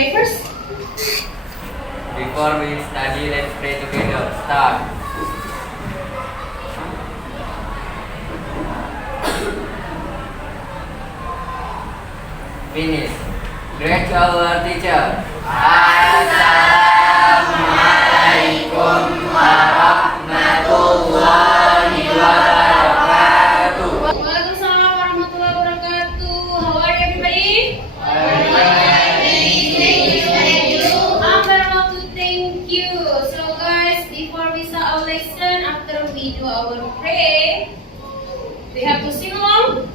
pray first? Before we study, let's pray together. Start. Finish. Greet our teacher. Assalamualaikum warahmatullahi wabarakatuh. Waalaikumsalam warahmatullahi wabarakatuh. How are you, everybody? I'm very well too, thank you. So guys, before we start our lesson, after we do our pray, we have to sing along.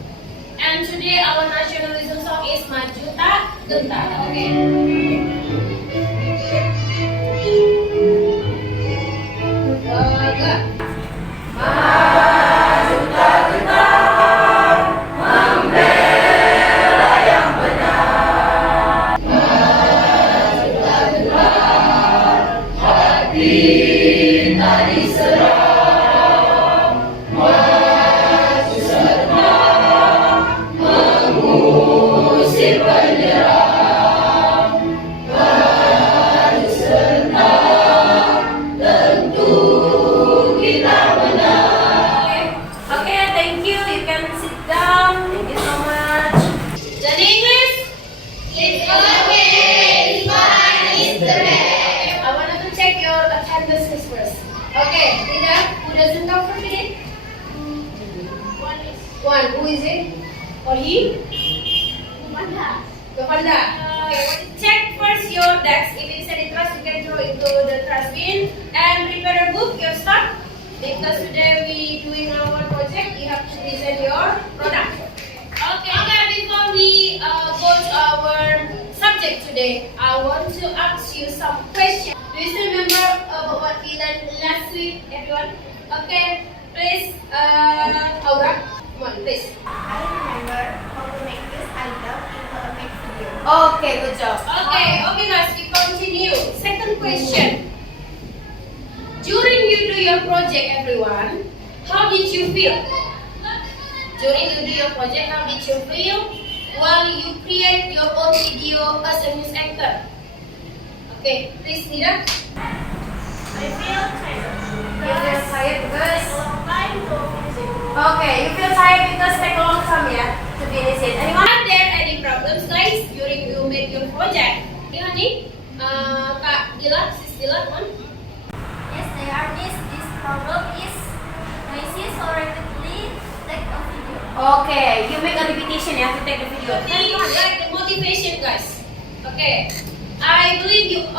And today our nationalism song is Maju Tak Gentar. Okay. Warga. Maju tak gentar, membela yang benar. Maju tak gentar, hati tak diserang. Maju senang, mengusir penyerang. Maju senang, tentu kita menang. Okay, thank you. You can sit down. Thank you so much. Dan English? It's okay, it's fine, it's the best. I wanted to check your attendance first. Okay, Linda, who doesn't come for today? One. Who is it? Or he? Gopanda. Okay, check first your desk. If it's any trash, you can throw into the trash bin. And prepare a book, your stuff. Because today we doing our project, you have to present your product. Okay, before we go to our subject today, I want to ask you some questions. Do you still remember what we learned last week, everyone? Okay, please, Aura, come on, please. I remember how to make this item into a next video. Okay, good job. Okay, guys, we continue. Second question. During you do your project, everyone, how did you feel? During you do your project, how did you feel while you create your own video as a news anchor? Okay, please, Nida. I feel tired. You feel tired because? Long time to finish it. Okay, you feel tired because take a long time, yeah, to finish it. Anyone? Are there any problems, guys, during you make your project? Anyone nih? Kak Dila, Sis Dila, one. Yes, they are this. This problem is noisy, so repeatedly take a video. Okay, you make a repetition, you have to take the video. Like the motivation, guys. Okay, I believe you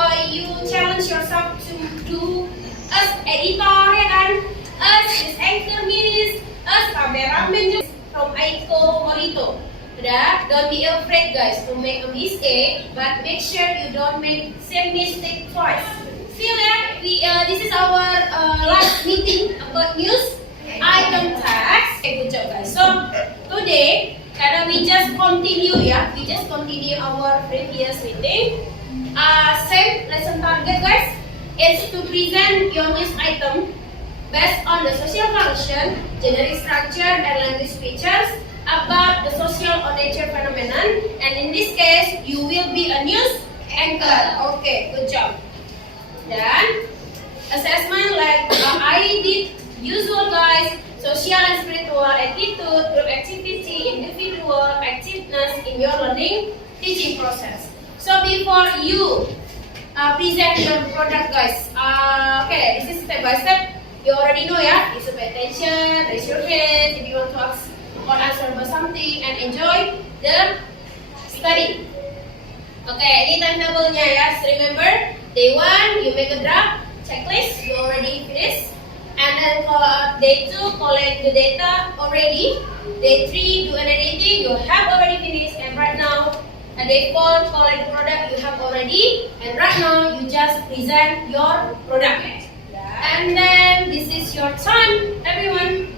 challenge yourself to do as editor, ya kan? As this anchor minis, as cameraman from Aiko Morito. Udah, don't be afraid, guys, to make a mistake, but make sure you don't make same mistake twice. Still, this is our last meeting about news. Item tags. Okay, good job, guys. So today, karena we just continue our previous meeting. Same lesson target, guys, is to present your news item based on the social function, generic structure, and language features about the social or nature phenomenon. And in this case, you will be a news anchor. Okay, good job. Dan assessment like I did usual, guys, social and spiritual attitude, group activity, individual activeness in your learning teaching process. So before you present your product, guys, okay, this is step by step. You already know, yeah. You should pay attention, raise your hand if you want to ask or answer about something, and enjoy the study. Okay, ini timetable-nya ya. So remember, day 1 you make a draft checklist, you already finished. And then day 2 collect the data already. Day 3 do an editing, you have already finished. And right now, day 4 collect the product, you have already. And right now you just present your product. And then this is your time, everyone,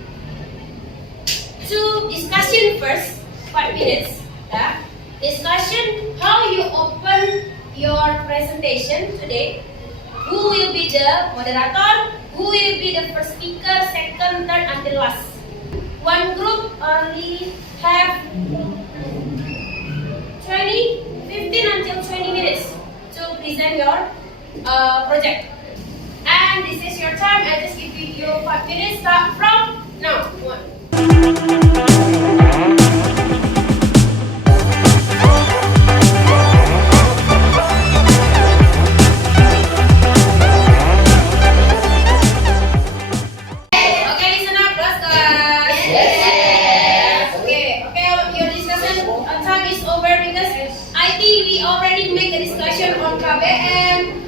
to discussion first, 5 minutes. Yeah. Discussion how you open your presentation today. Who will be the moderator? Who will be the first speaker, second, third, until last? One group only have 15 until 20 minutes present your project. And this is your time. I just give you 5 minutes. Start from now. Okay, listen up, class, guys. Okay, your discussion time is over because I think we already make a discussion on KBM.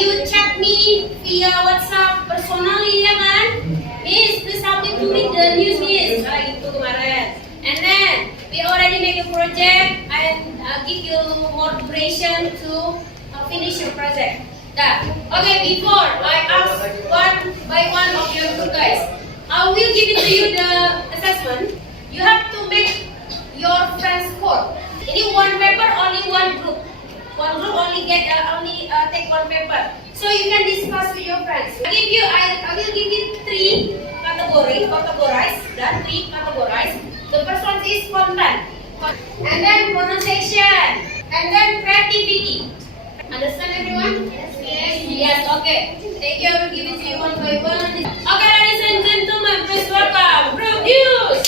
You chat me via WhatsApp personally, ya kan? Miss, please help me to read the news, Miss. Itu kemarin. And then we already make a project and give you more duration to finish your project. Okay, before I ask one by one of your group guys, I will give it to you the assessment. You have to make your friends score. Ini one paper, only one group. One group only take one paper. So you can discuss with your friends. I will give you 3 categorize. The first one is content, and then pronunciation, and then creativity. Understand everyone? Yes. Okay. Thank you. I will give it to you one by one. Okay, ladies and gentlemen, please welcome group news.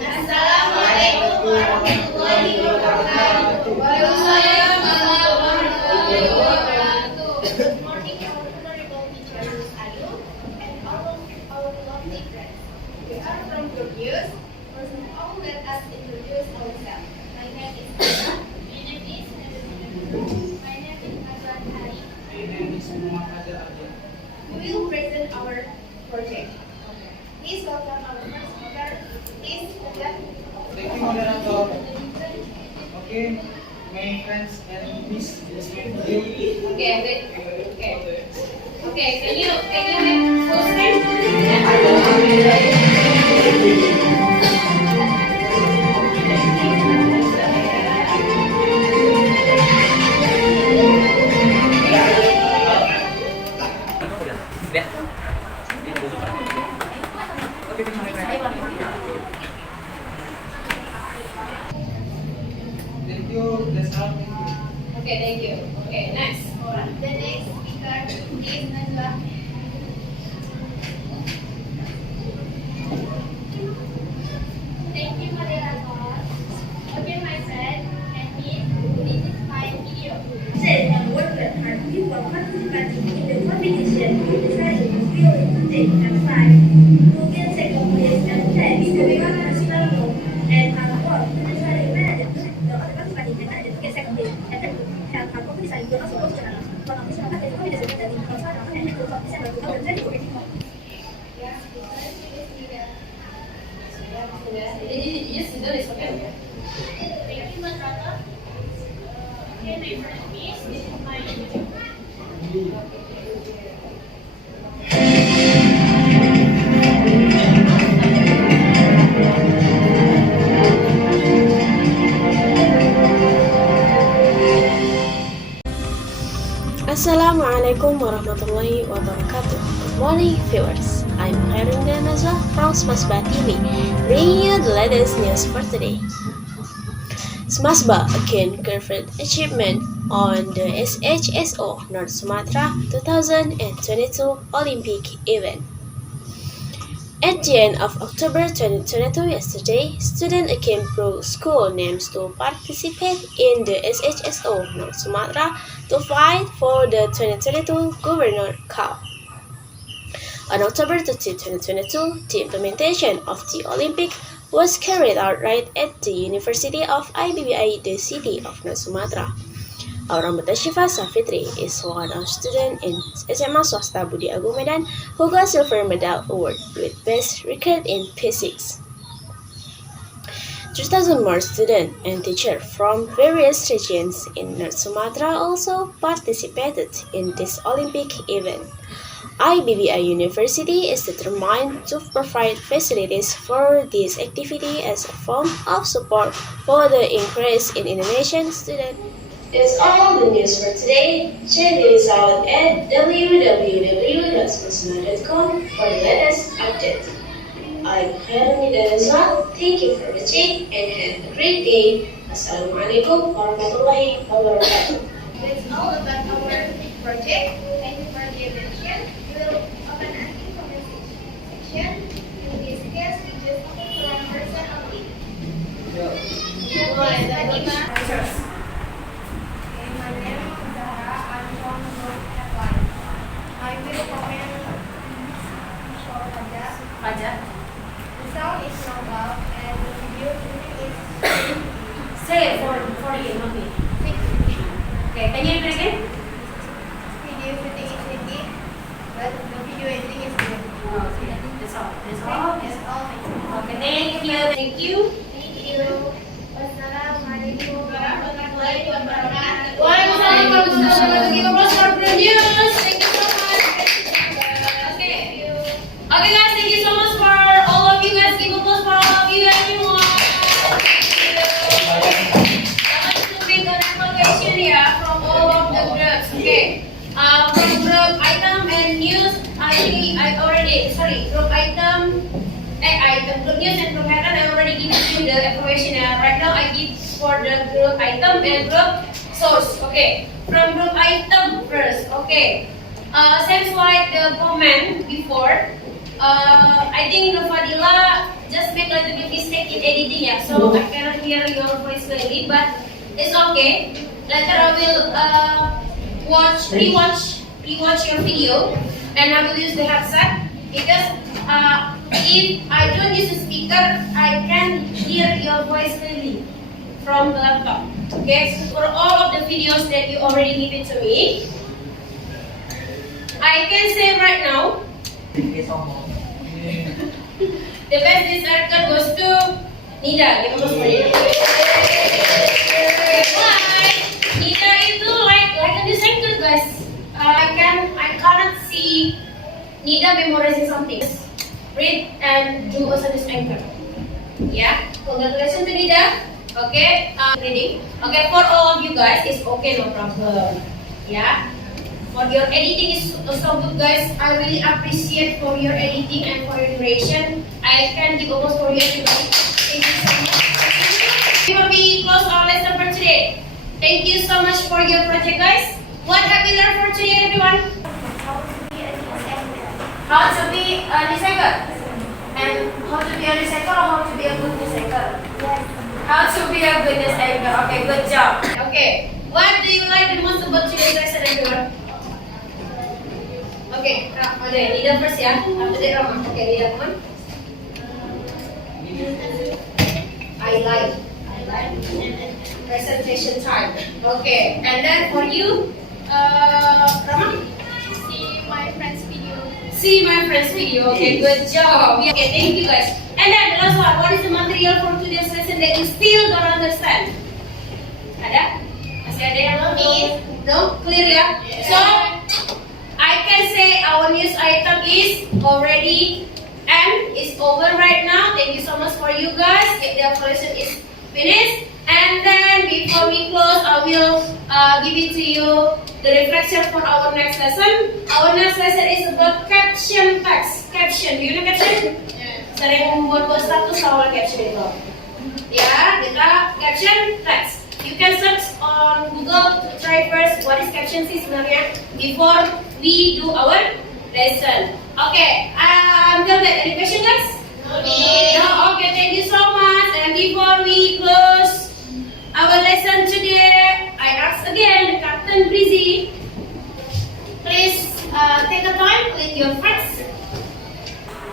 Assalamualaikum warahmatullahi wabarakatuh. Waalaikumsalam warahmatullahi wabarakatuh. Good morning, our honorable teacher Miss Ayu and our lovely friends. We are from Group News. First of all, let us introduce ourselves. My name is Adalah. My name is Najwa Hari. My name is Muhammad. We will present our project. Please welcome our first speaker. Please Daljab. Thank you, moderator. Okay, my friends and Miss. Okay. Can you have full screen? Thank you. That's all. Thank you. Okay, thank you. Okay, next. The next speaker is Najwa. Thank you, moderator. Okay, my friend and me, this is my video. Today, I work hard for participating in the competition deciding to feel today and five. Who can take a place and play the Dewan Nasional and our work to decide where the other participating candidate get second place and then have our competition will also go to the for our mission at the competition that is concerned and it will come December 2020. Yes, that is okay. Thank you, moderator. Okay, my friend, Miss, this is my video. Assalamualaikum warahmatullahi wabarakatuh. Good morning, viewers. I'm Khairunda Nazwa from Smasba TV, bringing you the latest news for today. Smasba again conferred achievement on the SHSO North Sumatra 2022 Olympic event. At the end of October 2022 yesterday, students came through school names to participate in the SHSO North Sumatra to fight for the 2022 Governor Cup. On October 30, 2022, the implementation of the Olympic was carried out right at the University of IBBI, the city of North Sumatra. Our Shifa Safitri is one of students in SMA Swasta Budi Agung Medan who got silver medal award with best record in physics. 3,000 more students and teachers from various regions in North Sumatra also participated in this Olympic event. IBBI University is determined to provide facilities for this activity as a form of support for the increase in Indonesian students. That's all the news for today. Check this out at www.smasma.com for the latest update. I'm Khairul Nidazwa. Thank you for watching and have a great day. Assalamualaikum warahmatullahi wabarakatuh. That's all about our project. Thank you for the attention. We will open an information section. In this case, we just from person only. My name is Zahra. I'm from Group F1. I will comment for Pajak. The sound is normal and the video shooting is Say for you, not me. Okay, can you repeat again? video shooting is tricky, but the video editing is good. Okay, that's all. That's all. That's all. Okay, thank you. Thank you. Thank you. Wassalamualaikum warahmatullahi wabarakatuh. Waalaikumsalam warahmatullahi wabarakatuh. Give applause for producers. Thank you so much. Okay. Okay guys, thank you so much for all of you guys. Give applause for all of you everyone. We got application here from all of the groups. Okay. From group item and news, group item. Group news and group item, I already give you the information. Right now, I give for the group item and group source. Okay. From group item first. Okay. Seems like the comment before. I think Fadila just make a little bit mistake in editing, yeah. So I cannot hear your voice clearly, but it's okay. Later I will rewatch your video, and I will use the headset because if I don't use the speaker, I can hear your voice clearly from the laptop. Okay, so for all of the videos that you already give it to me, I can say right now, the best deserter goes to Nida. Give us for you. Why? Nida itu like a deserter, guys. I cannot see Nida memorizing something. Read and do as a anchor. Yeah, congratulations to Nida. Okay, reading. Okay, for all of you guys, it's okay, no problem. Yeah, for your editing is so good, guys. I really appreciate for your editing and for your duration. I can give applause for you everybody. Thank you so much. Before we close our lesson for today, thank you so much for your project, guys. What have we learned for today, everyone? How to be a designer. And how to be a designer or how to be a good designer? Yes. How to be a good designer. Okay, good job. Okay, what do you like the most about today's lesson, everyone? Okay, Nida first ya. After that, Rama. Okay, Nida, come on. I like presentation time. Okay, and then for you, Rama? See my friend's video. See my friend's video. Okay, good job. Okay, thank you guys. And then the last one, what is the material for today's lesson that you still don't understand? Ada? Masih ada yang no? Clear ya? So, I can say our news item is already and is over right now. Thank you so much for you guys. If the evaluation is finished, and then before we close, I will give it to you the reflection for our next lesson. Our next lesson is about caption text. Caption, do you know caption? Sering membuat status awal caption itu. Ya, kita caption text. You can search on Google to try first what is caption sih sebenarnya before we do our lesson. Okay, I'm done. Any question, guys? No. Okay, thank you so much. And before we close our lesson today, I ask again, Captain Breezy, please take a time with your friends.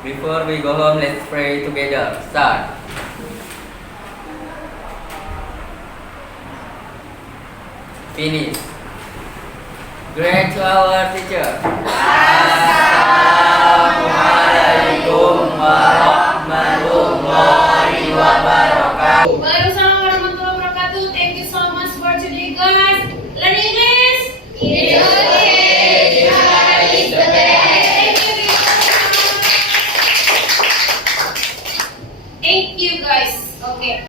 Before we go home, let's pray together. Start. Finish. Great to our teacher. Assalamualaikum warahmatullahi wabarakatuh. Waalaikumsalam warahmatullahi wabarakatuh. Thank you so much for today, guys.